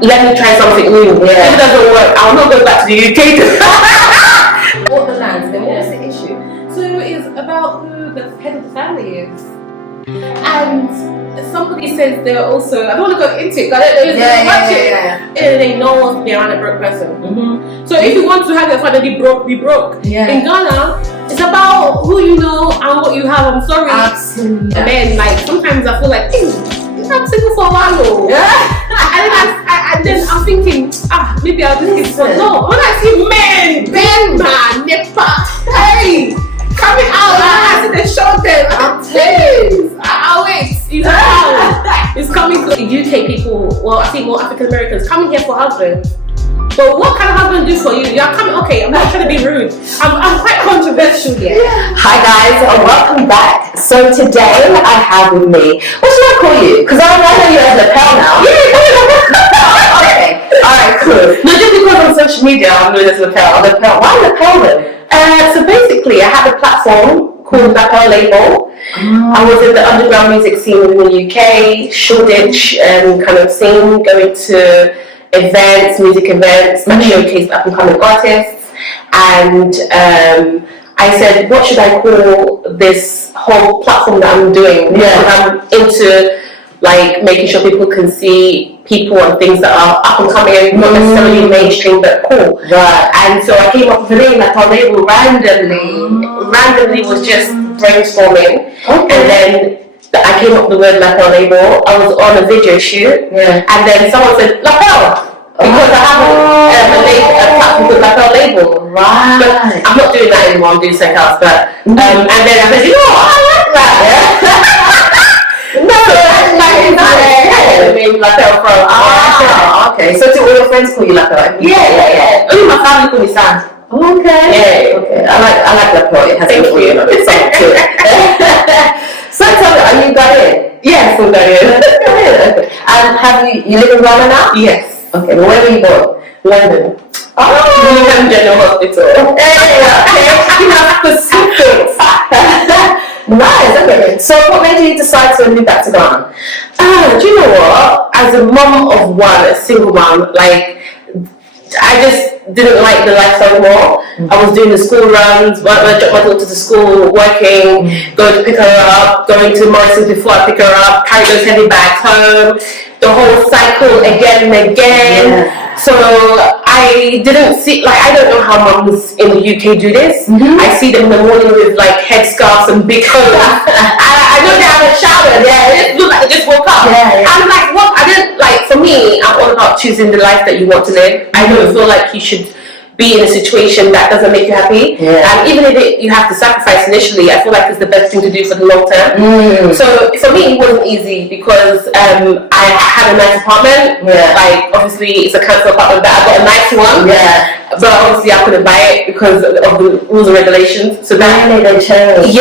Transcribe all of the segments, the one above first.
let me try something new. If it doesn't work, I'll not go back to the UK. What the lands, then what's the issue? So it's about who the head of the family is. And somebody says they're also, I don't want to go into it, but I don't know they know to be around a broke person. So if you want to have your family be broke. In Ghana, it's about who you know and what you have. I'm sorry. Absolutely. And then, like, sometimes I feel like, I'm single for a while, though. And then I'm thinking, maybe I'll just get some. No, when I see men, man, Nepa, hey, coming out, I see the shoulders. I'll wait. It's coming to the UK people, well, I think more African Americans, coming here for husbands. But what kind of husband do for you? You're coming, okay, I'm not trying to be rude. I'm quite controversial here. Hi guys, and welcome back. So today I have with me, what should I call you? Because I know you as Lapel now. Okay, alright, cool. No, just because on social media I'm known as Lapel. Why Lapel then? So basically, I have a platform called Lapel Label. I was in the underground music scene in the UK, Shoreditch, kind of scene, going to events, music events that showcase up and coming artists. And I said, what should I call this whole platform that I'm doing? Because I'm into like making sure people can see people and things that are up and coming, not necessarily mainstream, but cool. And so I came up with a name like our label randomly was just brainstorming. And then I came up with the word Lapel Label. I was on a video shoot, and then someone said Lapel because I have a platform called Lapel Label. But I'm not doing that anymore. I'm doing something else. But and then I said, you know what, I like that. I mean, Lapel from. Okay. So do all your friends call you Lapel? Yeah. Only my family call me Sam. Okay. I like Lapel. It has Thank you. It's something to it. So tell me, are you Ghanaian? Yes, I'm Ghanaian. Okay. And have you live in Ghana now? Yes. Okay, but where were you born? London. Oh, General Hospital. You have specifics. Nice, okay. So what made you decide to move back to Ghana? Do you know what? As a mom of one, a single mom, like, I just didn't like the lifestyle more. I was doing the school runs, when I dropped my daughter to school, working, going to pick her up, going to Morrison's before I pick her up, carry those heavy bags home, the whole cycle again and again. So I didn't see, like, I don't know how moms in the UK do this. I see them in the morning with like headscarves and big coats. I know they haven't showered. It looks like they just woke up. I'm like, what? I didn't, like, for me, I'm all about choosing the life that you want to live. I don't feel like you should be in a situation that doesn't make you happy. And even if you have to sacrifice initially, I feel like it's the best thing to do for the long term. So for me, it wasn't easy because I had a nice apartment. Like, obviously, it's a council apartment, but I got a nice one. But obviously, I couldn't buy it because of the rules and regulations. So that they changed.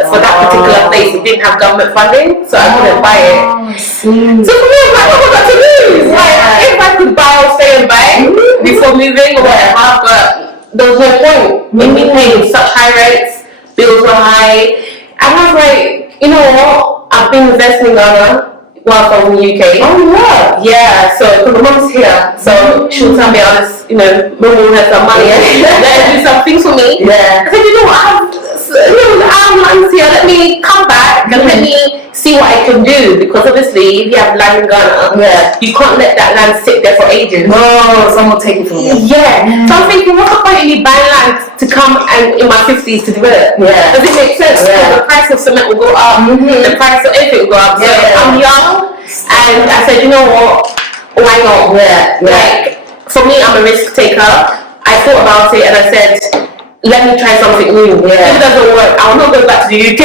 For that particular place, it didn't have government funding, so I couldn't buy it. So for me, I'm like, what was I to lose? Like, if I could buy or stay and buy before moving or whatever, but there was no point in me paying such high rents. Bills were high, and I was like, you know what? I've been investing in Ghana whilst I was in the UK. So because my mom's here, so she'll tell me, Mum will have some money, let her do some things for me. I said, you know what? I have lands here. Let me come back and let me see what I can do, because obviously, if you have land in Ghana, you can't let that land sit there for ages. No, someone will take it from you. So I'm thinking, what's the point in me buying land to come and in my 50s to develop? Does it make sense? The price of cement will go up, the price of everything will go up. So I'm young, and I said, you know what? Why not? Like, for me, I'm a risk taker. I thought about it and I said, let me try something new. If it doesn't work, I'll not go back to the UK.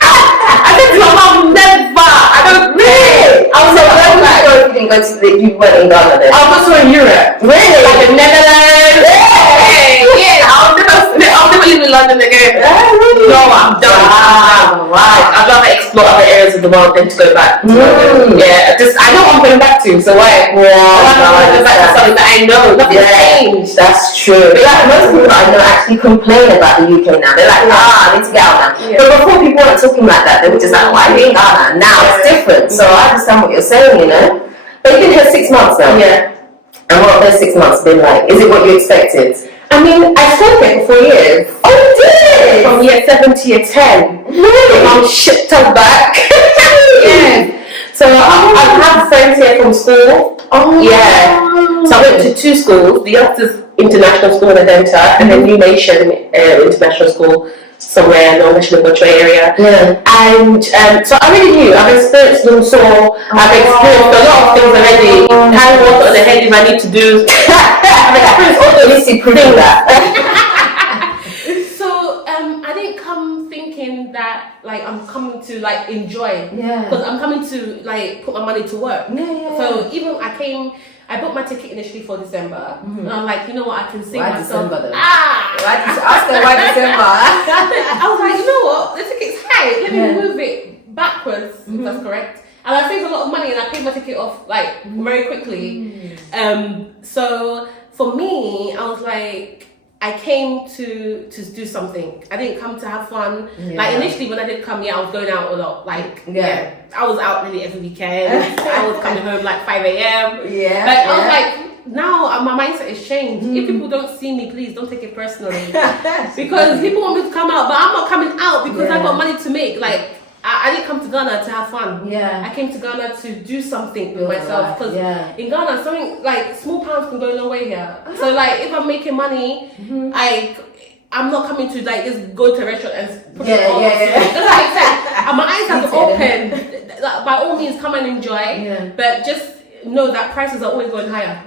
I said to my mom, never. I don't really. I was so glad you didn't go to you went in Ghana then. I was also in Europe. Really? Like the Netherlands. I'll never live in London again. No, I'm done. I'd rather explore other areas of the world than to go back to London. I know what I'm going back to, so why? I want to go back to something that I know. Nothing's changed. That's true. But like most people I know actually complain about the UK now. They're like, I need to get out now. But before, people weren't talking like that. They were just like, why are you in Ghana? Now it's different. So I understand what you're saying, you know. But you can hear now. Yeah. And what have those 6 months been like? Is it what you expected? I mean, I stayed there for 4 years. Oh, you did? From year 7 to year 10. Really? My mum shipped us back. Yeah. So I have friends here from school. Oh. Yeah. So I went to 2 schools, the Youngsters International School in Adenta and then New Nation International School somewhere in the National Butcher area. Yeah. And so I already knew, I've experienced them, so I've experienced a lot of things already. Carrying water on the head if I need to do. I've experienced all those things that. So I didn't come thinking that like I'm coming to like enjoy. Yeah. Because I'm coming to like put my money to work. Yeah. So even I booked my ticket initially for December, and I'm like, you know what, I can sing Why myself. December though? Ask her why December. I was like, you know what, the ticket's high. Let me move it backwards. If that's correct. And I saved a lot of money, and I paid my ticket off like very quickly. So for me, I was like, I came to do something. I didn't come to have fun. Yeah. Like initially when I did come, I was going out a lot. Like I was out really every weekend. I was coming home like 5 a.m. Yeah. Like I was like, now my mindset has changed. If people don't see me, please don't take it personally. Because people want me to come out, but I'm not coming out because I got money to make. Like I didn't come to Ghana to have fun. Yeah. I came to Ghana to do something with myself. Because in Ghana, something like small pounds can go a long way here. So like if I'm making money, I'm not coming to like just go to a restaurant and put it on. Doesn't make sense. And my eyes have opened. Like, by all means, come and enjoy. But just know that prices are always going higher.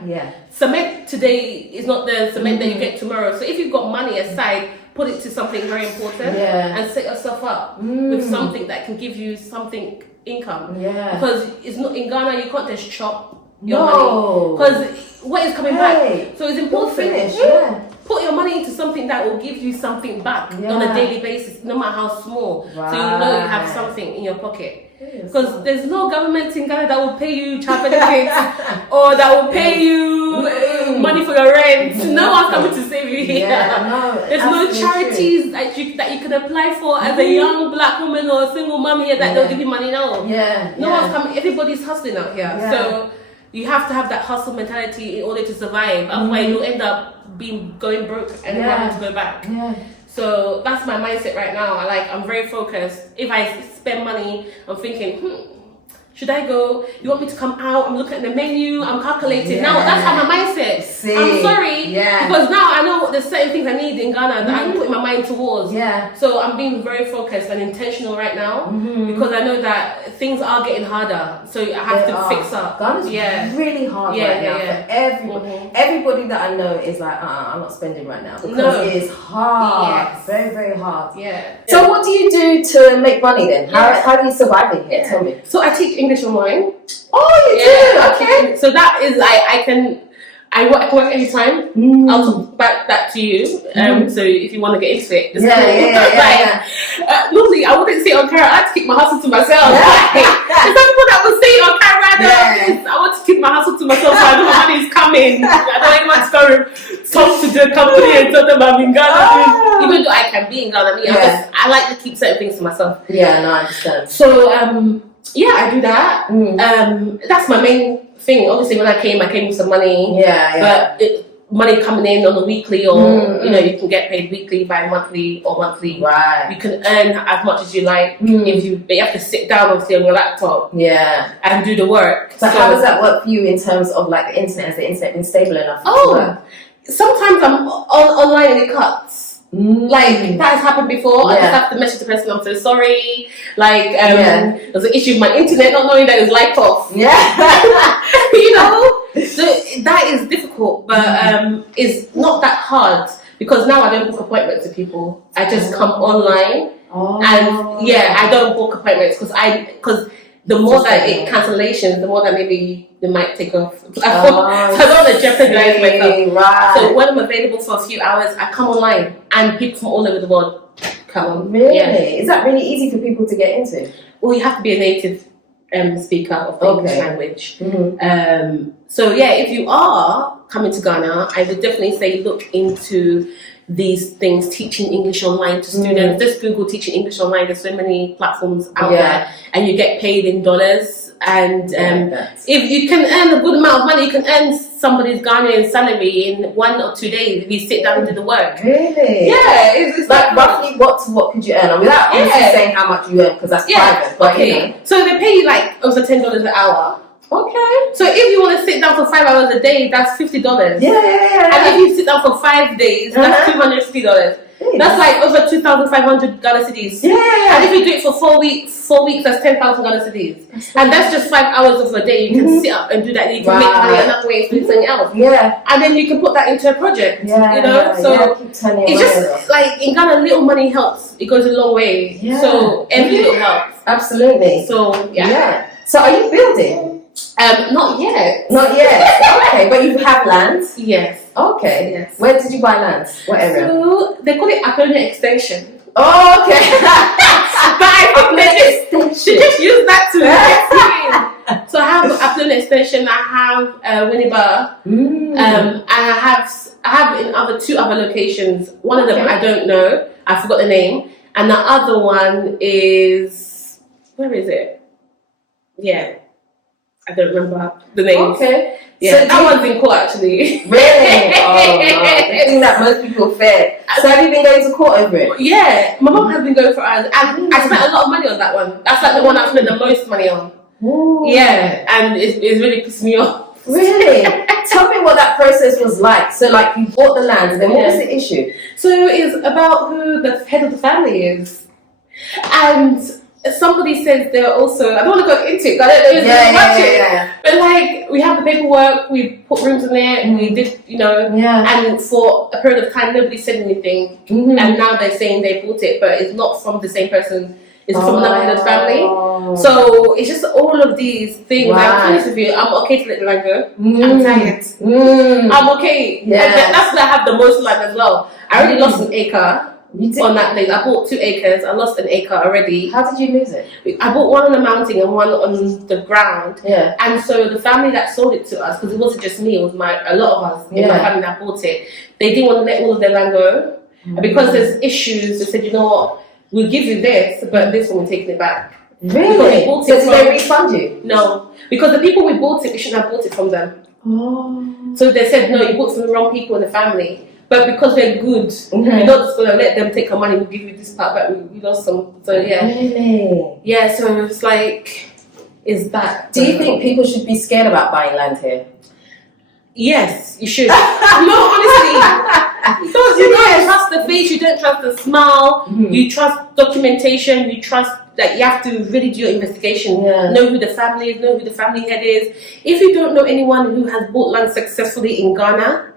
Cement today is not the cement that you get tomorrow. So if you've got money aside, put it to something very important and set yourself up with something that can give you something income. Because it's not in Ghana, you can't just chop your money. Because what is coming back? So it's important. Put your money into something that will give you something back on a daily basis, no matter how small. So you know you have something in your pocket. Because there's no government in Ghana that will pay you child benefits or that will pay you money for your rent. No one's coming to save you here. There's no charities that you can apply for as a young black woman or a single mom here that they'll give you money. No one's coming. Everybody's hustling out here. So you have to have that hustle mentality in order to survive. Otherwise you'll end up going broke and having to go back. So that's my mindset right now. I'm very focused. If I spend money, I'm thinking, should I go? You want me to come out? I'm looking at the menu. I'm calculating. Now that's how my mindset. I'm sorry. Because now I know there's certain things I need in Ghana that I'm putting my mind towards. So I'm being very focused and intentional right now because I know that things are getting harder. So I have to fix up. Ghana's really hard right now for everybody. Everybody that I know is like, I'm not spending right now because it is hard. Very, very hard. So what do you do to make money then? How do you survive in here? Tell me. So I teach English online. Oh, you do? Okay. So that is I can work anytime. I'll talk about that to you. So if you want to get into it, normally I wouldn't sit on camera. I like to keep my hustle to myself. There's some people that will say on camera, I want to keep my hustle to myself so I know my money is coming. I don't want to go talk to the company and tell them I'm in Ghana. Even though I can be in Ghana, I like to keep certain things to myself. I understand. So I do that. That's my main thing. Obviously, when I came with some money. But money coming in on a weekly, or you can get paid weekly, bi-monthly, or monthly. You can earn as much as you like. If you have to sit down obviously on your laptop. And do the work. So how does that work for you in terms of like the internet? Has the internet been stable enough? Sometimes I'm online and it cuts. Like that has happened before. I just have to message the person, I'm so sorry. There's an issue with my internet, not knowing that it's light off. So that is difficult, but it's not that hard because now I don't book appointments with people. I just come online and I don't book appointments because the more that cancellations, the more that maybe they might take off. So I don't want to jeopardize myself. So when I'm available for a few hours, I come online and people from all over the world come on. Really? Is that really easy for people to get into? Well, you have to be a native speaker of the English language. If you are coming to Ghana, I would definitely say look into these things, teaching English online to students. Just Google teaching English online. There's so many platforms out there, and you get paid in dollars. And if you can earn a good amount of money, you can earn somebody's Ghanaian salary in 1 or 2 days if you sit down and do the work. Really? Yeah, it's like roughly what could you earn? Without obviously saying how much you earn, because that's private. But, okay. So they pay you like over $10 an hour. Okay. So if you want to sit down for 5 hours a day, that's $50. Yeah. And if you sit down for 5 days, that's $250. That's like over 2,500 Ghana cedis. Yeah. And if you do it for 4 weeks, that's 10,000 Ghana cedis. And that's just 5 hours of a day. You can sit up and do that. And you can make money enough ways to do something else. Yeah. And then you can put that into a project. Yeah. You know? So it's just like in Ghana, little money helps. It goes a long way. Yeah. So every little helps. Absolutely. So yeah. So are you building? Not yet. Not yet. Okay, but you have land? Yes. Okay. Yes. Where did you buy land? What area? So they call it Lapel extension. Oh, okay. But I think she just use that to explain. So I have Lapel extension. I have Winneba. And I have in two other locations. One of them I don't know. I forgot the name. And the other one is, where is it? Yeah. I don't remember the name. Okay. Yeah, so that one's in court actually. Really? Oh, no. I think that most people fair. So have you been going to court over it? Yeah, my mom has been going for us, and I spent a lot of money on that one. That's like the one I spent the most money on. Ooh. Yeah, and it's really pissed me off. Really? Tell me what that process was like. So, like, you bought the land, and then what was the issue? So it's about who the head of the family is, and somebody says they're also, I don't want to go into it, I don't know if you watch it. But like, we have the paperwork, we put rooms in there, and we did, and for a period of time, nobody said anything. And now they're saying they bought it, but it's not from the same person, it's from another head of the family. So it's just all of these things. Right. I'm honest with you, I'm okay to let the land go. I'm tired. I'm okay. Yeah. That's where I have the most land as well. I already lost an acre. On that place, I bought 2 acres. I lost an acre already. How did you lose it? I bought one on the mountain and one on the ground. Yeah. And so the family that sold it to us, because it wasn't just me, it was a lot of us in my family that bought it. They didn't want to let all of their land go, and because there's issues, they said, you know what, we'll give you this, but this one we're taking it back. Really? So did they refund you? No, because the people we bought it, we shouldn't have bought it from them. Oh. So they said, no, you bought from the wrong people in the family. But because we're good, we're not just going to let them take our money, we'll give you this part, but we lost some. So yeah. Really? Yeah, so it's like, is that... Do you think people should be scared about buying land here? Yes, you should. No, honestly. Because you don't trust the face, you don't trust the smile, you trust documentation, you trust that you have to really do your investigation, know who the family is, know who the family head is. If you don't know anyone who has bought land successfully in Ghana,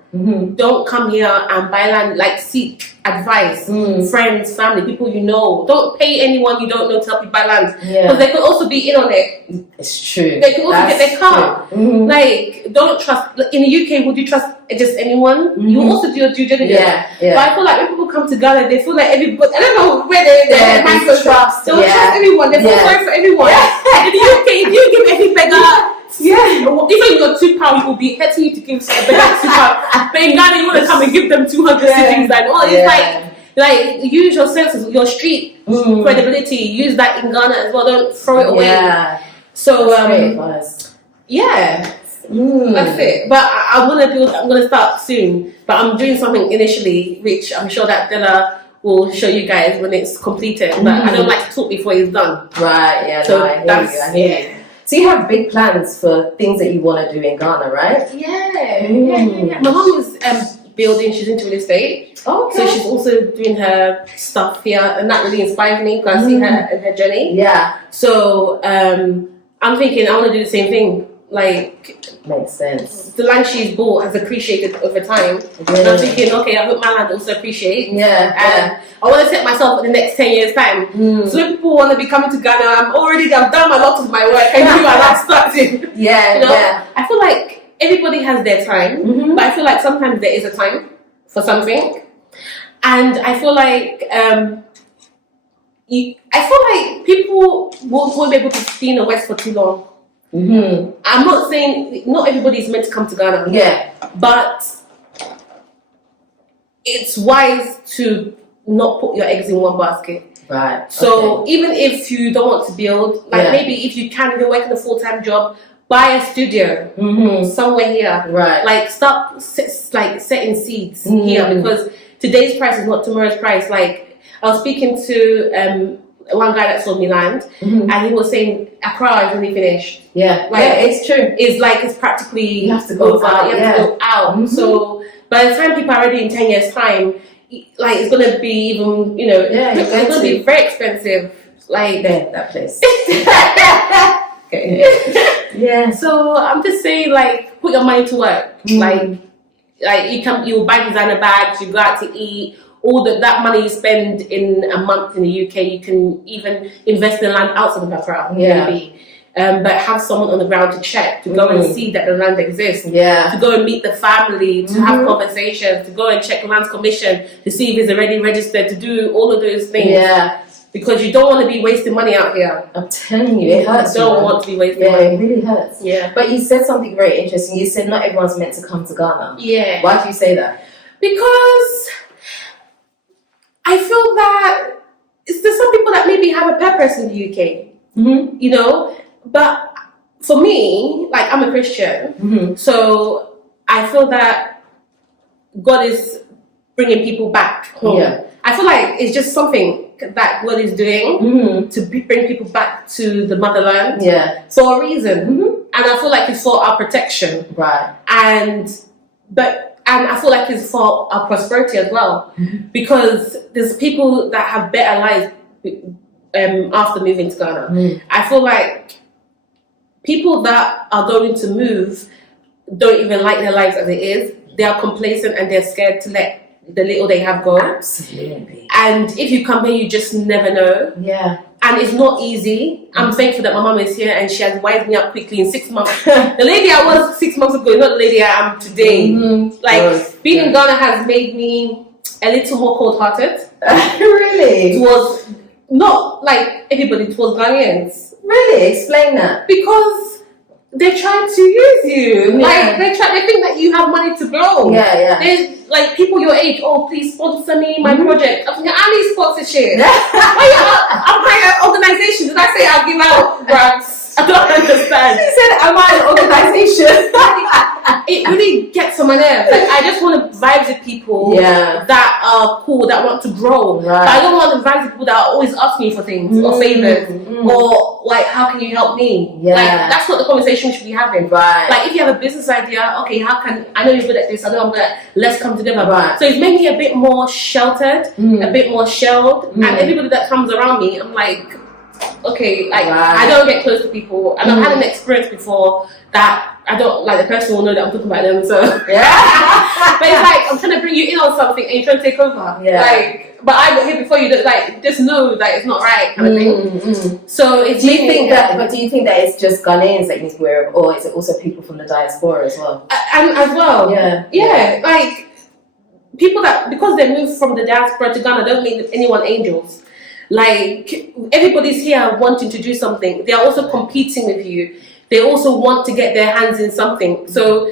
don't come here and buy land, like seek advice, friends, family, people you know. Don't pay anyone you don't know to help you buy land. Because they could also be in on it. It's true. They could also get their car. Like, don't trust, in the UK, would you trust just anyone? You also do your due diligence. But I feel like when people come to Ghana, they feel like everybody, I don't know where their mind goes. They will trust everyone, they feel sorry for everyone. In the UK, if you give every beggar, even your £2, will be hurting you to give a beggar £2. But in Ghana, you want to come and give them 200 cities. It's like use your senses, your street credibility. Use that in Ghana as well. Don't throw it away. So that's it. But I want to build. I'm going to start soon. But I'm doing something initially, which I'm sure that Dela will show you guys when it's completed. But I don't like to talk before it's done. Right. Yeah. So I hear you. So you have big plans for things that you want to do in Ghana, right? Yeah. My mom is building, she's into real estate. Okay. So she's also doing her stuff here, and that really inspires me because I see her in her journey. Yeah. So I'm thinking I want to do the same thing. Like, makes sense. The land she's bought has appreciated over time. And I'm thinking, okay, I hope my land also appreciates. And I want to set myself in the next 10 years' time. So when people want to be coming to Ghana, I've done a lot of my work. I do my last starting. I feel like everybody has their time, but I feel like sometimes there is a time for something. And I feel like people won't be able to stay in the West for too long. I'm not saying not everybody is meant to come to Ghana. But it's wise to not put your eggs in one basket. Right. So even if you don't want to build, like maybe if you can, you're working a full-time job, buy a studio somewhere here. Right. Like start setting seeds here, because today's price is not tomorrow's price. Like I was speaking to one guy that sold me land, and he was saying Accra is only finished. Yeah. Like it's true. It's practically You have to go over. out. You have to go out. So by the time people are ready in 10 years' time, like it's gonna be even, it's gonna be very expensive. Like that place. Okay. Yeah. So I'm just saying, like, put your money to work. Like you buy designer bags, you go out to eat. All that money you spend in a month in the UK, you can even invest in land outside of Accra, maybe. But have someone on the ground to check, to go and see that the land exists. Yeah. To go and meet the family, to have conversations, to go and check Lands Commission to see if it's already registered, to do all of those things. Yeah. Because you don't want to be wasting money out here. I'm telling you, it hurts. You don't want to be wasting money. It really hurts. Yeah. But you said something very interesting. You said not everyone's meant to come to Ghana. Yeah. Why do you say that? Because I feel that there's some people that maybe have a purpose in the UK, but for me, like I'm a Christian, so I feel that God is bringing people back home. Yeah. I feel like it's just something that God is doing to bring people back to the motherland for a reason. And I feel like it's for our protection. Right. And I feel like it's for our prosperity as well, because there's people that have better lives after moving to Ghana. I feel like people that are going to move don't even like their lives as it is. They are complacent and they're scared to let the little they have go. Absolutely. And if you come here, you just never know. Yeah. And it's not easy. I'm thankful that my mum is here and she has wised me up quickly in 6 months. The lady I was 6 months ago is not the lady I am today. Being in Ghana has made me a little more cold-hearted. Really? Towards, not like everybody, towards Ghanaians. Really? Explain that. Because they're trying to use you. Like, they think that you have money to blow. Yeah. There's like people your age, please sponsor me my project. I'm thinking, I need sponsorship. I'm like an organization. Did I say I'll give out grants? I don't understand. She said, am I an organization? It really gets on my nerves. Like, I just want to vibe with people that are cool, that want to grow. Right. But I don't want to vibe with people that are always asking me for things or favors or like, how can you help me? Yeah. Like, that's not the conversation we should be having. Right. Like, if you have a business idea, okay, I know you're good at this, I know I'm good at, let's come together. Right. So it's made me a bit more sheltered, a bit more shelled, and everybody that comes around me, I'm like, okay, like I don't get close to people, and I've had an experience before that I don't like. The person will know that I'm talking about them, so but it's like I'm trying to bring you in on something and you're trying to take over. Yeah. Like, but I got here before you. Like, just know that it's not right, kind of thing. So it's. Do you think that it's just Ghanaians that you need to be aware of, or is it also people from the diaspora as well? And as well. Yeah. Like people that, because they moved from the diaspora to Ghana, don't make anyone angels. Like, everybody's here wanting to do something. They are also competing with you. They also want to get their hands in something. So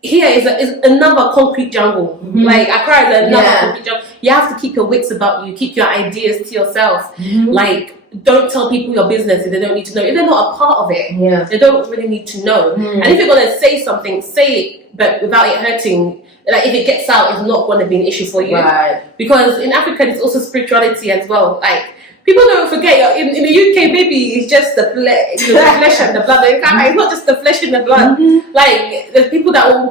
here is another concrete jungle. Like, Accra is another concrete jungle. You have to keep your wits about you. Keep your ideas to yourself. Like, don't tell people your business if they don't need to know. If they're not a part of it, they don't really need to know. And if you're going to say something, say it, but without it hurting. Like, if it gets out, it's not going to be an issue for you. Right. Because in Africa, there's also spirituality as well. Like, people don't forget, in the UK, maybe it's just the flesh and the blood. In Ghana, it's not just the flesh and the blood. Like, there's people that will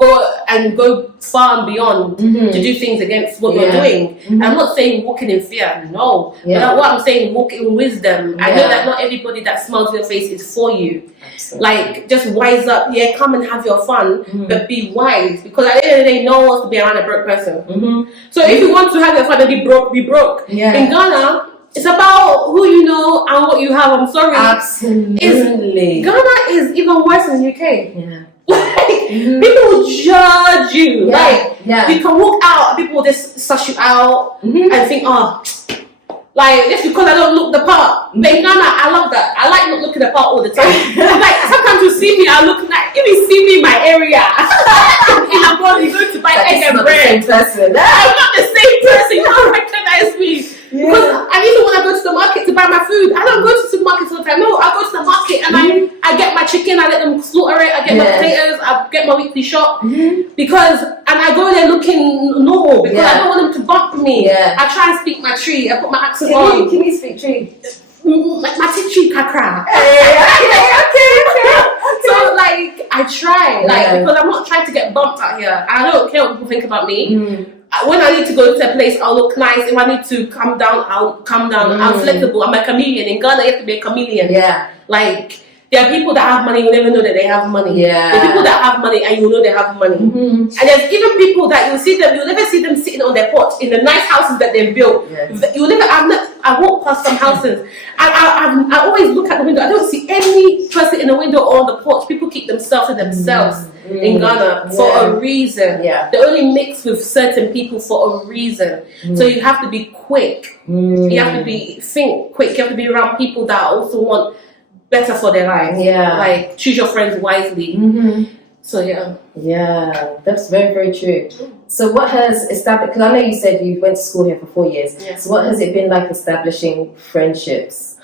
go far and beyond to do things against what you're doing. I'm not saying walking in fear, no. But what I'm saying, walk in wisdom. I know that not everybody that smiles on your face is for you. Absolutely. Like, just wise up. Yeah, come and have your fun, but be wise. Because at the end of the day, no one wants to be around a broke person. So if you want to have your fun and be broke, be broke. In Ghana, it's about who you know and what you have. I'm sorry. Absolutely. Ghana is even worse than the UK. Like, people will judge you. You can walk out, people will just suss you out and think, like, just because I don't look the part. But in Ghana, I love that. I like not looking the part all the time. Like, sometimes you see me, I look like, if you see me in my area, in a body, you go to buy egg and bread. I'm not the same person. I'm not the same person. You don't recognize me. Because even when I go to the market to buy my food, I don't go to supermarkets all the time. No, I go to the market and I get my chicken, I let them slaughter it, I get my potatoes, I get my weekly shop. Because, and I go there looking normal because I don't want them to bump me. I try and speak my tree, I put my accent on. Can you speak tree? My tree kakra. Okay. So like, I try, because I'm not trying to get bumped out here. I don't care what people think about me. When I need to go to a place, I'll look nice. If I need to come down, I'll come down. I'm flexible. I'm a chameleon. In Ghana, you have to be a chameleon. Like, there are people that have money, you never know that they have money. There are people that have money and you know they have money. And there's even people that you'll never see them sitting on their porch in the nice houses that they've built. I walk past some houses and I always look at the window. I don't see any person in the window or on the porch. People keep themselves to themselves in Ghana for a reason. They only mix with certain people for a reason. So you have to be quick. You have to think quick. You have to be around people that also want better for their life. Like, choose your friends wisely. So that's very, very true. So what has established, because I know you said you went to school here for 4 years, so what has it been like establishing friendships?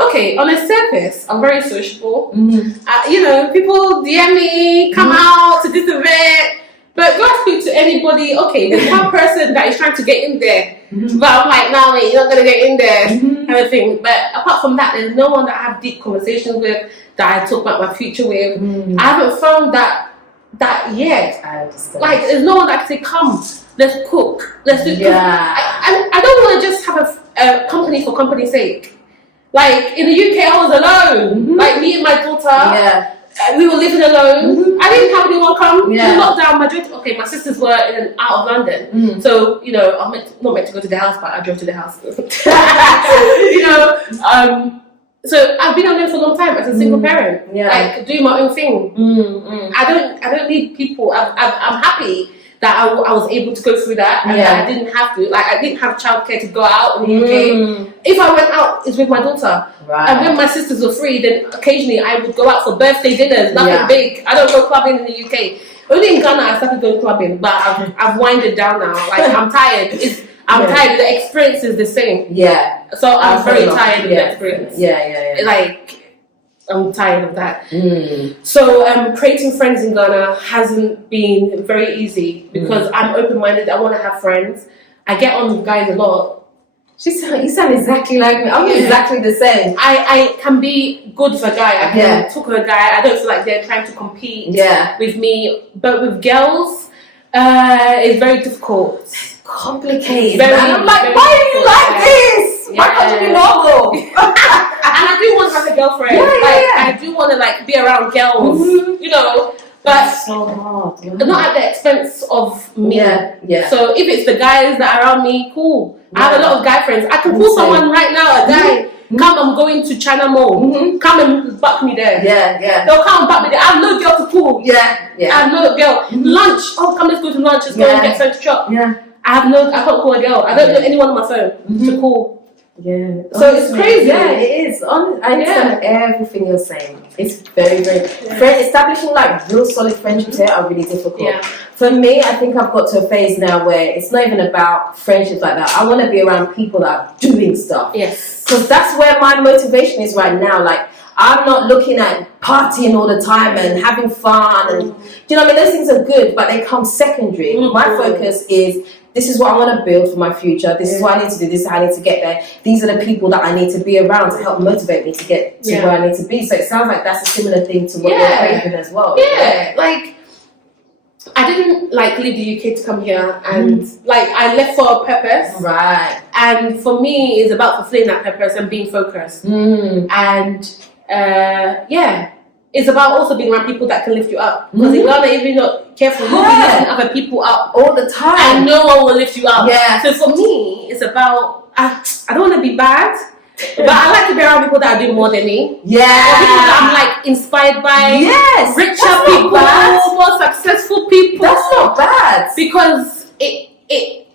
Okay, on the surface, I'm very sociable. People DM me, come out to this event, but go speak to anybody. Okay, there's one person that is trying to get in there, but I'm like, no, mate, you're not going to get in there, kind of thing. But apart from that, there's no one that I have deep conversations with, that I talk about my future with. I haven't found that yet. I understand. Like, there's no one that can say, come, let's cook, let's do. I don't want to just have a company for company's sake. Like, in the UK, I was alone. Like, me and my daughter. We were living alone. I didn't have anyone come. In lockdown, my sisters were out of London. So, I'm not meant to go to the house, but I drove to the house. So I've been alone for a long time as a single parent. Like, doing my own thing. I don't need people. I'm happy that I was able to go through that and that I didn't have to. Like, I didn't have childcare to go out in the UK. If I went out, it's with my daughter. And when my sisters were free, then occasionally I would go out for birthday dinners. Nothing big. I don't go clubbing in the UK. Only in Ghana I started going clubbing, but I've winded down now. Like, I'm tired. I'm tired. The experience is the same. So I'm very tired of the experience. Like, I'm tired of that. So creating friends in Ghana hasn't been very easy because I'm open-minded. I want to have friends. I get on with guys a lot. You sound exactly like me. I'm exactly the same. I can be good with a guy. I can talk to a guy. I don't feel like they're trying to compete with me. But with girls, it's very difficult. It's complicated. I'm like, why are you like this? Why can't you be normal? And I do want to have a girlfriend. I do want to be around girls. But so hard. Not at the expense of me. So if it's the guys that are around me, cool. I have a lot of guy friends. I can call someone right now, a guy, come, I'm going to China Mall. Come and buck me there. They'll come and buck me there. I have no girl to call. I have no girl. Lunch. Oh, come, let's go to lunch. Let's go and get something to chop. I can't call a girl. I don't know anyone on my phone to call. So it's crazy. It is. I understand everything you're saying. It's very, very. Establishing real solid friendships here are really difficult. For me, I think I've got to a phase now where it's not even about friendships like that. I want to be around people that are doing stuff. Because that's where my motivation is right now. Like, I'm not looking at partying all the time and having fun and those things are good, but they come secondary. My focus is, this is what I want to build for my future. This is what I need to do. This is how I need to get there. These are the people that I need to be around to help motivate me to get to where I need to be. So it sounds like that's a similar thing to what you're craving as well. Like, I didn't leave the UK to come here, and I left for a purpose. And for me, it's about fulfilling that purpose and being focused. And it's about also being around people that can lift you up. Because in Ghana, if you're not careful, you'll be lifting other people up all the time, and no one will lift you up. So for me, it's about I don't want to be bad, but I like to be around people that are doing more than me. Or people that I'm inspired by. Richer people, more successful people. That's not bad. Because it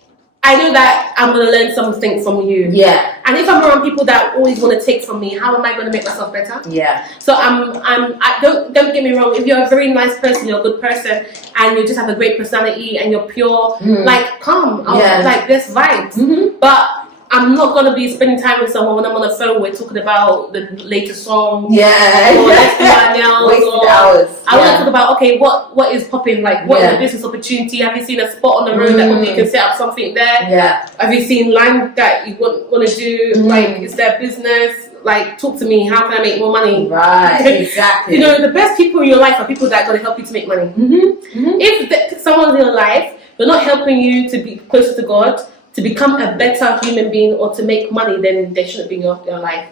I know that I'm gonna learn something from you. Yeah. And if I'm around people that always want to take from me, how am I going to make myself better? Yeah. So don't get me wrong. If you're a very nice person, you're a good person, and you just have a great personality, and you're pure, like come, like this vibes. But I'm not gonna be spending time with someone when I'm on the phone. We're talking about the latest song. Yeah. Or let's do our nails. Wasted hours. I want to talk about what is popping, like what is a business opportunity? Have you seen a spot on the road that you can set up something there? Yeah. Have you seen land that you want to do? Like, is there business? Like, talk to me. How can I make more money? Right. Exactly. You know, the best people in your life are people that are going to help you to make money. If someone's in your life, they're not helping you to be closer to God, to become a better human being, or to make money, then they shouldn't be in your life.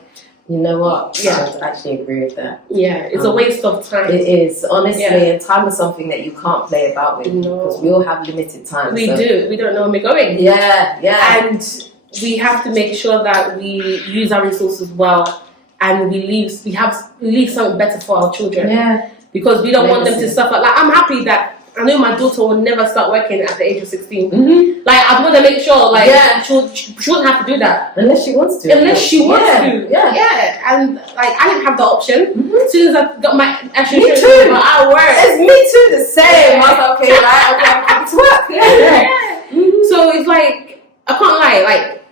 You know what? Yeah. I would actually agree with that. Yeah, it's a waste of time. It is, honestly, and time is something that you can't play about with, because we all have limited time. We do. We don't know where we're going. Yeah. And we have to make sure that we use our resources well, and we leave something better for our children. Yeah. Because we don't want them to suffer. Like, I'm happy that I know my daughter will never start working at the age of 16. Like, I'm gonna make sure, like, she won't have to do that unless she wants to. Unless she wants to. Yeah. And like, I didn't have the option. As soon as I got my actual me too. I worked. It's me too. The same. I was like, okay, right? I'm happy to work. So it's like, I can't lie. Like,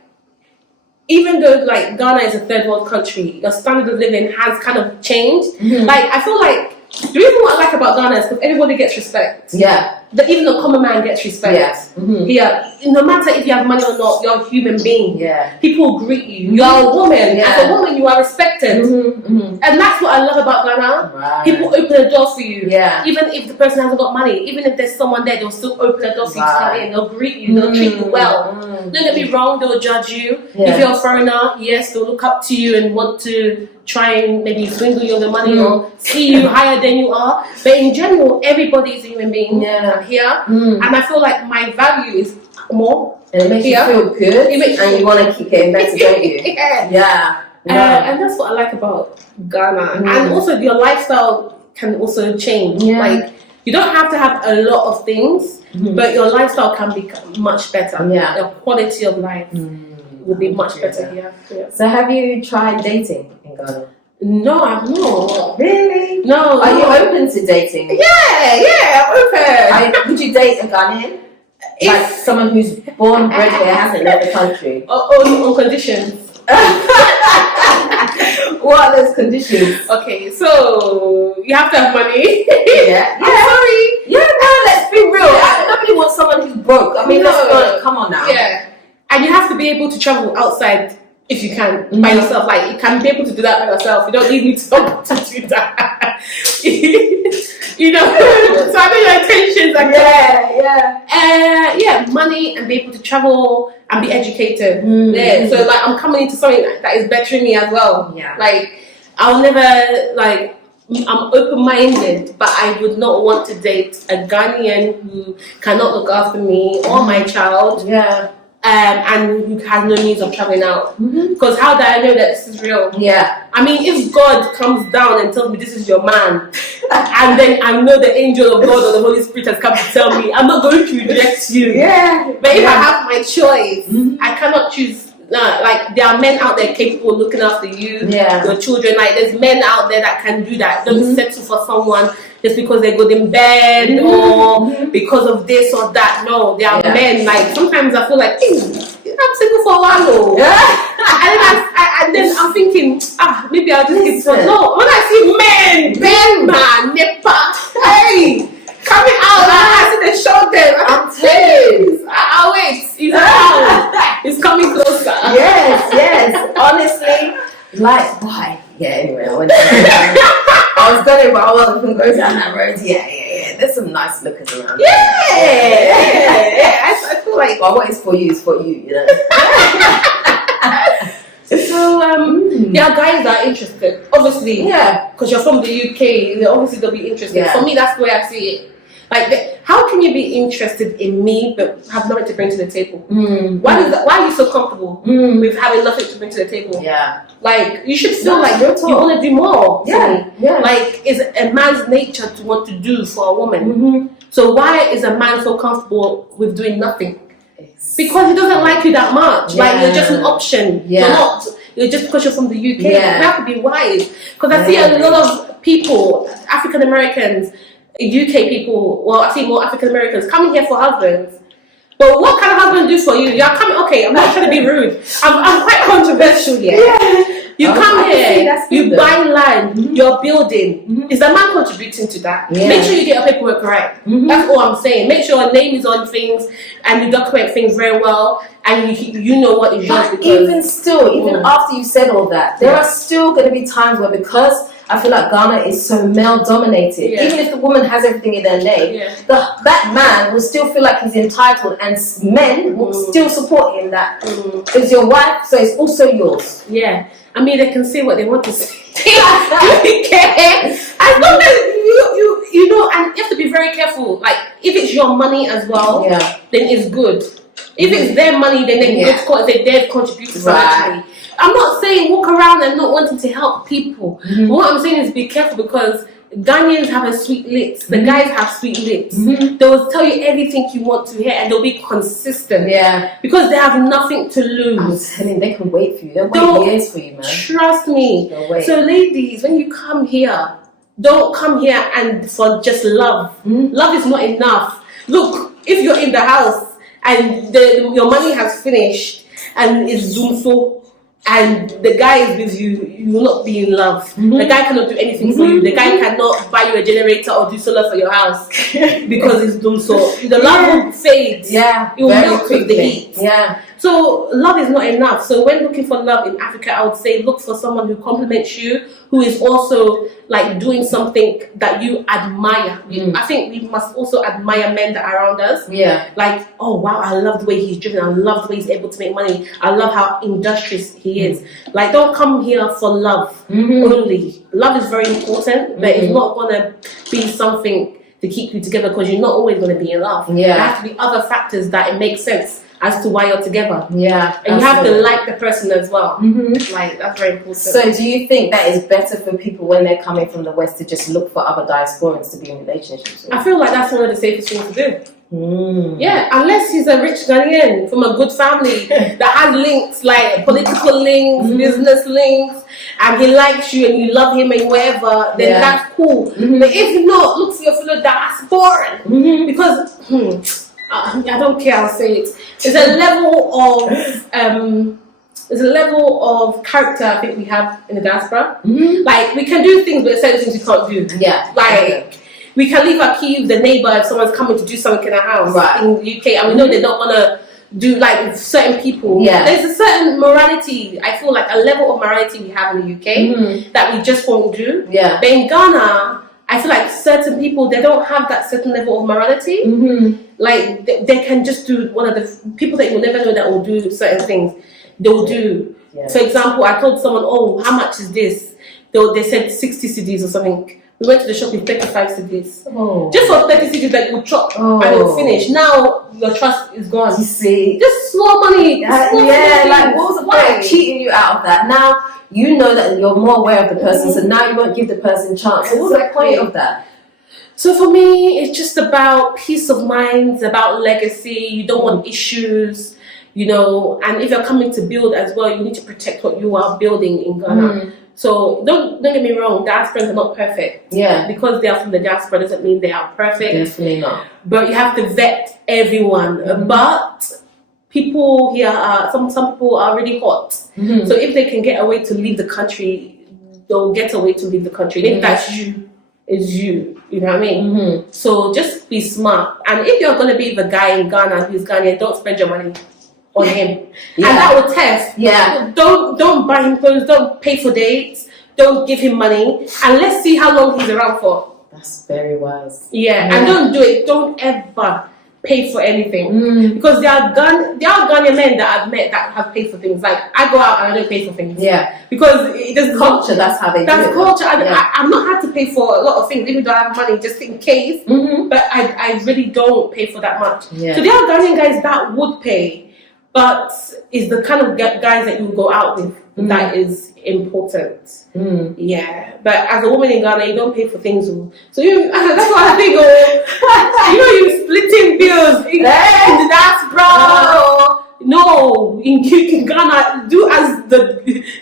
even though like Ghana is a third world country, your standard of living has kind of changed. Like, I feel like the reason what I like about Ghana is because everybody gets respect. Yeah. Even the common man gets respect. Here, no matter if you have money or not, you're a human being. Yeah. People greet you. You're a woman. As a woman, you are respected. And that's what I love about Ghana. Right. People open the door for you. Yeah. Even if the person hasn't got money, even if there's someone there, they'll still open the door for you to come in. They'll greet you. They'll treat you well. Don't get me wrong, they'll judge you. If you're a foreigner, yes, they'll look up to you and want to try and maybe swindle you on the money or see you higher than you are. But in general, everybody is a human being here. And I feel like my value is more. And it makes you feel good. And you want to keep getting better, don't you? Yeah. And that's what I like about Ghana. And also your lifestyle can also change. Like, you don't have to have a lot of things, but your lifestyle can be much better. Your quality of life will be much better here. So have you tried dating in Ghana? No, I've not. Really? No. Are you open to dating? Yeah, I'm open. Would you date a Ghanaian? Like someone who's born and bred here, hasn't left the country? On conditions. What are those conditions? Okay, so you have to have money. I'm sorry. Let's be real. Nobody wants someone who's broke. I mean, come on now. Yeah. And you have to be able to travel outside if you can by yourself. Like, you can be able to do that by yourself. You don't need me to do that. You know, so I know your intentions are money, and be able to travel and be educated. So like, I'm coming into something that is bettering me as well. Like, I'll never, like, I'm open-minded, but I would not want to date a Ghanaian who cannot look after me or my child. And who has no means of traveling out. Because how do I know that this is real? I mean, if God comes down and tells me this is your man, and then I know the angel of God or the Holy Spirit has come to tell me, I'm not going to reject you. But if I have my choice, I cannot choose. Like, there are men out there capable of looking after you, your children. Like, there's men out there that can do that. Don't settle for someone just because they're good in bed or because of this or that. No, there are men. Like, sometimes I feel like, hey, I'm single for a while. And then I'm thinking, maybe I'll just get some. No, when I see men, Nepa, hey, coming out, I see the shoulders. I'm telling. I'll wait. He's around. He's coming closer. Yes. Honestly, like, why? Anyway, I was going, but I wasn't going down that road. There's some nice lookers around. I feel like, well, what is for you is for you, you know. So, guys are interested, obviously. Because you're from the UK, obviously they'll be interested. For me, that's the way I see it. Like, how can you be interested in me but have nothing to bring to the table? Why are you so comfortable with having nothing to bring to the table? Like, you should feel like you want to do more. Like, it's a man's nature to want to do for a woman. So why is a man so comfortable with doing nothing? Because he doesn't like you that much. Like, you're just an option. Yeah. You're just because you're from the UK. Yeah. You have to be wise. Because I see a lot of people, African Americans, UK people, well, I see more African Americans coming here for husbands. But what kind of husband do for you? You're coming, okay, I'm not trying to be rude. I'm quite controversial here. Yeah. You come here, you buy land, you're building. Is the man contributing to that? Yeah. Make sure you get your paperwork right. That's all I'm saying. Make sure your name is on things and you document things very well and you know what is yours. But even still, even after you said all that, there are still going to be times where, because I feel like Ghana is so male dominated, even if the woman has everything in their name, that man will still feel like he's entitled, and men will still support him that it's your wife, so it's also yours. Yeah. I mean, they can say what they want to say. As long as you know, and you have to be very careful. Like, if it's your money as well, then it's good. If it's their money, then they can go to court and say they've contributed financially. I'm not saying walk around and not wanting to help people. What I'm saying is be careful, because Ghanaians have a sweet lips. The guys have sweet lips. They will tell you everything you want to hear, and they'll be consistent. Yeah. Because they have nothing to lose. I'm telling you, they can wait for you. They'll wait years for you, man. Trust me. So, ladies, when you come here, don't come here and for just love. Love is not enough. Look, if you're in the house and your money has finished and it's Zoom and the guy is with you, you will not be in love. The guy cannot do anything for you. The guy cannot buy you a generator or do solar for your house because it's doing so. The love will fade. Yeah, it will melt with the heat. Yeah. So love is not enough. So when looking for love in Africa, I would say look for someone who compliments you, who is also like doing something that you admire. I think we must also admire men that are around us. Yeah. Like, oh wow, I love the way he's driven. I love the way he's able to make money. I love how industrious he is. Like, don't come here for love only. Love is very important, but it's not gonna be something to keep you together, because you're not always gonna be in love. Yeah. There have to be other factors that it makes sense as to why you're together. Yeah. And you have to like the person as well. Like, that's very important. So do you think that is better for people when they're coming from the West to just look for other diasporans to be in relationships with? I feel like that's one of the safest things to do. Yeah, unless he's a rich Ghanaian from a good family that has links, like political links, business links, and he likes you and you love him and whatever, then that's cool. But if not, look for your fellow diasporan. Because I don't care, I'll say it. There's a level of character I think we have in the diaspora. Like, we can do things, but certain things we can't do. Yeah. Like, we can leave our key with the neighbour if someone's coming to do something in our house in the UK, and we know they're not gonna do, like, with certain people. Yeah. There's a certain morality, I feel like a level of morality we have in the UK that we just won't do. Yeah. But in Ghana, I feel like certain people, they don't have that certain level of morality. Like, they can just do one of the people that you'll never know that will do certain things. They'll do. Yeah. For example, I told someone, oh, how much is this? They said 60 cedis or something. We went to the shop with 35 cedis. Oh. Just for 30 cedis that you would chop and it would finish. Now your trust is gone. You see? Just small money. Like, what was the point of cheating you out of that? Now you know that you're more aware of the person, so now you won't give the person a chance. So what's the point of that? So for me, it's just about peace of mind, it's about legacy. You don't want issues, you know, and if you're coming to build as well, you need to protect what you are building in Ghana. So don't get me wrong, diasporans are not perfect. Yeah. Because they are from the diaspora doesn't mean they are perfect. Definitely not. But you have to vet everyone. But people here are, some people are really hot. So if they can get away to leave the country, they'll get away to leave the country. If that's you, it's you. You know what I mean? So just be smart. And if you're going to be the guy in Ghana who's Ghanaian, don't spend your money on him. And that will test. Yeah. Don't buy him clothes, don't pay for dates, don't give him money, and let's see how long he's around for. That's very wise. Yeah. And don't do it. Don't ever pay for anything. Because there are Ghanaian men that I've met that have paid for things. Like, I go out and I don't pay for things. Yeah. Because it doesn't culture, that's how they do it. That's culture. I've not had to pay for a lot of things, even though I have money just in case. But I really don't pay for that much. Yeah. So there are Ghanaian guys that would pay. But it's the kind of guys that you go out with that is important. Yeah. But as a woman in Ghana, you don't pay for things. So that's what I think. You know, you splitting bills in the diaspora. in Ghana, do as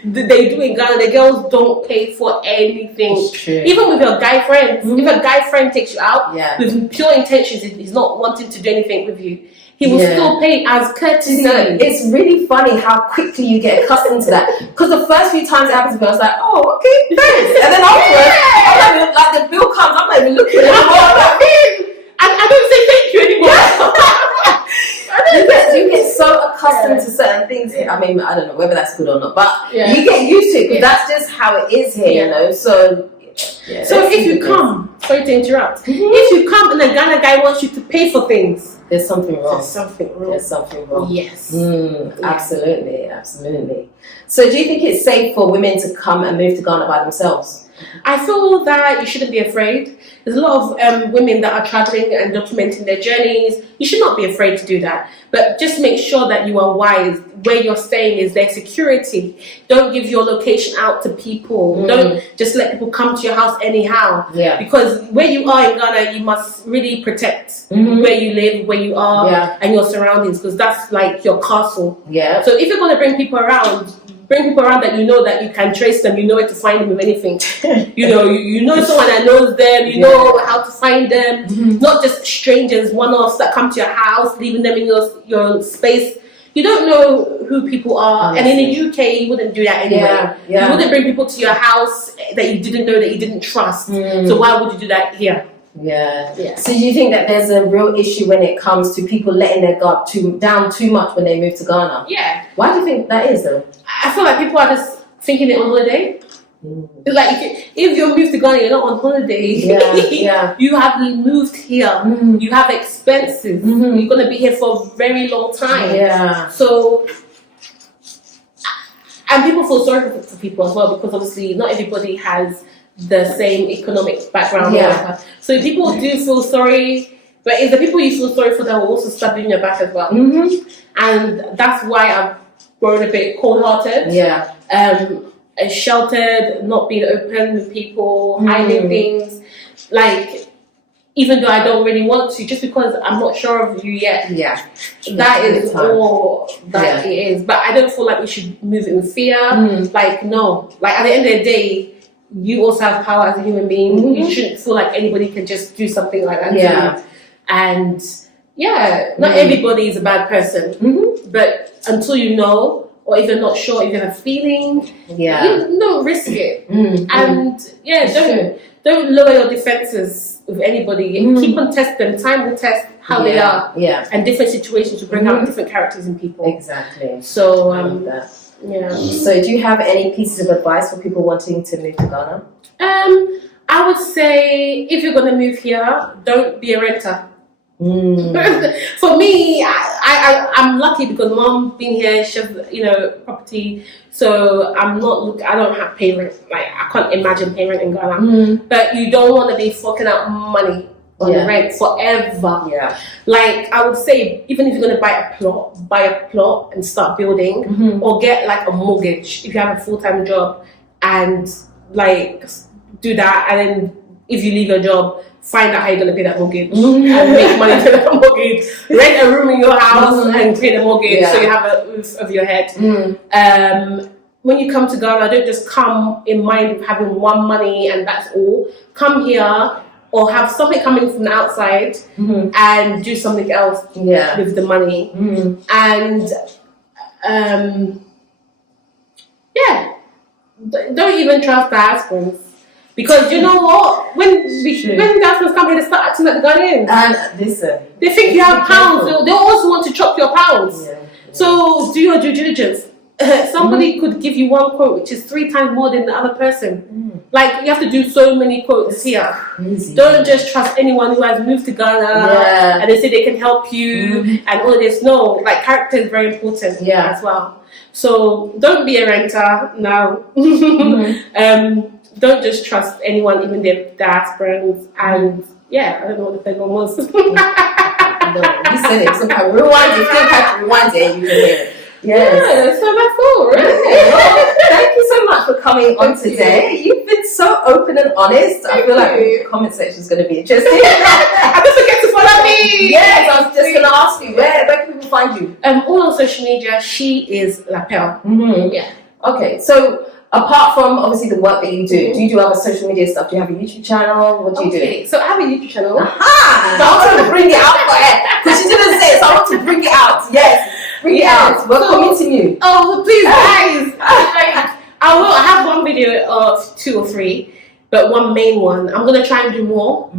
they do in Ghana. The girls don't pay for anything. Even with your guy friends. If a guy friend takes you out with pure intentions, he's not wanting to do anything with you, he will still pay as courtesy. It's really funny how quickly you get accustomed to that. Because the first few times it happens to me, I was like, oh, okay, thanks. And then afterwards, I'm not even, like, the bill comes, I'm not even looking at it. I don't say thank you anymore. You get so accustomed to certain things here. I mean, I don't know whether that's good or not, but you get used to it because that's just how it is here, you know. So if you come, sorry to interrupt, if you come and a Ghana guy wants you to pay for things, there's something wrong. There's something wrong. Yes. Absolutely. So do you think it's safe for women to come and move to Ghana by themselves? I feel that you shouldn't be afraid. There's a lot of women that are traveling and documenting their journeys. You should not be afraid to do that. But just make sure that you are wise. Where you're staying is their security. Don't give your location out to people. Don't just let people come to your house anyhow. Because where you are in Ghana, you must really protect where you live, where you are, and your surroundings, because that's like your castle. So if you're going to bring people around that you know that you can trace them, you know where to find them with anything. you know someone that knows them, you know how to find them. Not just strangers, one-offs that come to your house, leaving them in your space. You don't know who people are, and in the UK you wouldn't do that anyway. You wouldn't bring people to your house that you didn't know, that you didn't trust. So why would you do that here? So do you think that there's a real issue when it comes to people letting their guard down too much when they move to Ghana? Why do you think that is though? I feel like people are just thinking they're on holiday. Like if you move to Ghana, you're not on holiday. You have moved here. You have expenses. You're gonna be here for a very long time. So, and people feel sorry for people as well, because obviously not everybody has the same economic background. So people do feel sorry, but it's the people you feel sorry for that will also stab you in your back as well. And that's why I've grown a bit cold-hearted. Sheltered, not being open with people, hiding things. Like, even though I don't really want to, just because I'm not sure of you yet. That is all that it is. But I don't feel like we should move in fear. Like, no. Like, at the end of the day, you also have power as a human being. You shouldn't feel like anybody can just do something like that to you. And not everybody is a bad person. But until you know, or if you're not sure, if you have a feeling, you don't risk it. And don't lower your defenses with anybody. Keep on testing them. Time will test how they are. And different situations will bring out different characters in people. Exactly. So So do you have any pieces of advice for people wanting to move to Ghana? I would say, if you're going to move here, don't be a renter. For me, I'm lucky because mom being here, she has, property, so I don't have pay rent. Like, I can't imagine paying rent in Ghana. But you don't want to be forking out money on the rent forever. Like, I would say, even if you're going to buy a plot and start building, or get like a mortgage if you have a full-time job, and like do that, and then if you leave your job, find out how you're going to pay that mortgage and make money for that mortgage. Rent a room in your house and pay the mortgage so you have a roof over your head. When you come to Ghana, don't just come in mind of having one money and that's all. Come here or have something coming from the outside and do something else with the money. And don't even trust diasporans. Because you know what? When diasporans come here, they start acting like the Ghanaians. And listen, they think you have pounds. They also want to chop your pounds. So do your due diligence. Somebody could give you one quote which is 3 times more than the other person. Like, you have to do so many quotes here. Crazy. Don't just trust anyone who has moved to Ghana and they say they can help you and all this. No, like, character is very important as well. So don't be a renter now. Don't just trust anyone, even their diasporans. And I don't know what the third one was. No, you said it. So rewind it. Still have to rewind it and you can hear it. So that's all, right? Well, thank you so much for coming on today. You've been so open and honest. I feel like the comment section is going to be interesting. And don't forget to follow me. Yes, I was just going to ask you, where can people find you? All on social media, she is Lapel. Yeah. Okay, so apart from obviously the work that you do, do you do other social media stuff? Do you have a YouTube channel? What do you do? So I have a YouTube channel. Aha! So I want to bring it out for her because she didn't say it, so I want to bring it out. Yes, bring it out. We're coming to you. Oh, please, guys! I have one video of 2 or 3, but one main one. I'm gonna try and do more.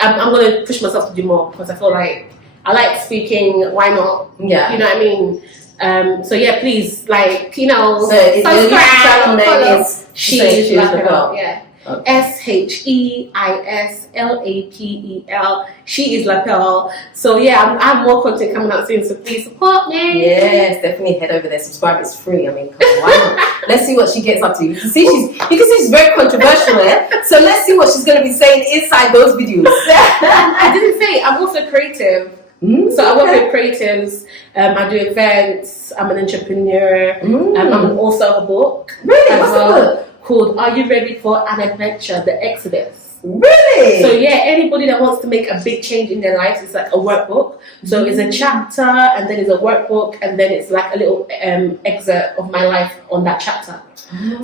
I'm gonna push myself to do more because I feel like I like speaking. Why not? Yeah. You know what I mean? So yeah, please, like, So your subscribe. channel name follow. is She's Lapel. Yeah. Okay. SHEISLAPEL. She is Lapel. So yeah, I have more content coming out soon. So please support me. Yes, definitely head over there. Subscribe. It's free. I mean, come on, why not? Let's see what she gets up to. You can see she's very controversial. So let's see what she's going to be saying inside those videos. I didn't say I'm also creative. So I work with creatives. I do events. I'm an entrepreneur. I'm also a book. Really? What's the book? Called "Are You Ready for an Adventure? The Exodus." Really? So yeah, anybody that wants to make a big change in their lives, it's like a workbook. So it's a chapter, and then it's a workbook, and then it's like a little excerpt of my life on that chapter.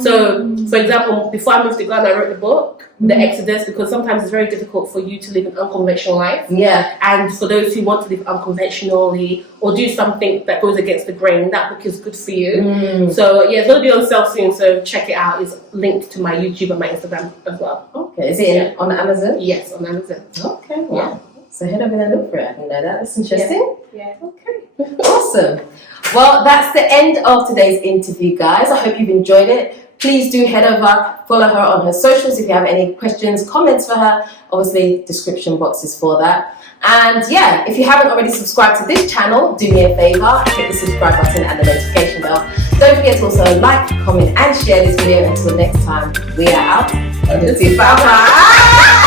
So, for example, before I moved to Ghana, I wrote the book, The Exodus, because sometimes it's very difficult for you to live an unconventional life. Yeah. And for those who want to live unconventionally or do something that goes against the grain, that book is good for you. So, yeah, it's going to be on sale soon, so check it out. It's linked to my YouTube and my Instagram as well. Okay. Is it on Amazon? Yes, on Amazon. Okay. Wow. Yeah. So head over there and look for it. I didn't know that. That's interesting. Yeah. Okay. Awesome. Well, that's the end of today's interview, guys. I hope you've enjoyed it. Please do head over, follow her on her socials if you have any questions, comments for her. Obviously, description box is for that. And yeah, if you haven't already subscribed to this channel, do me a favor, hit the subscribe button and the notification bell. Don't forget to also like, comment, and share this video. Until next time, we are out. Nutitfafa.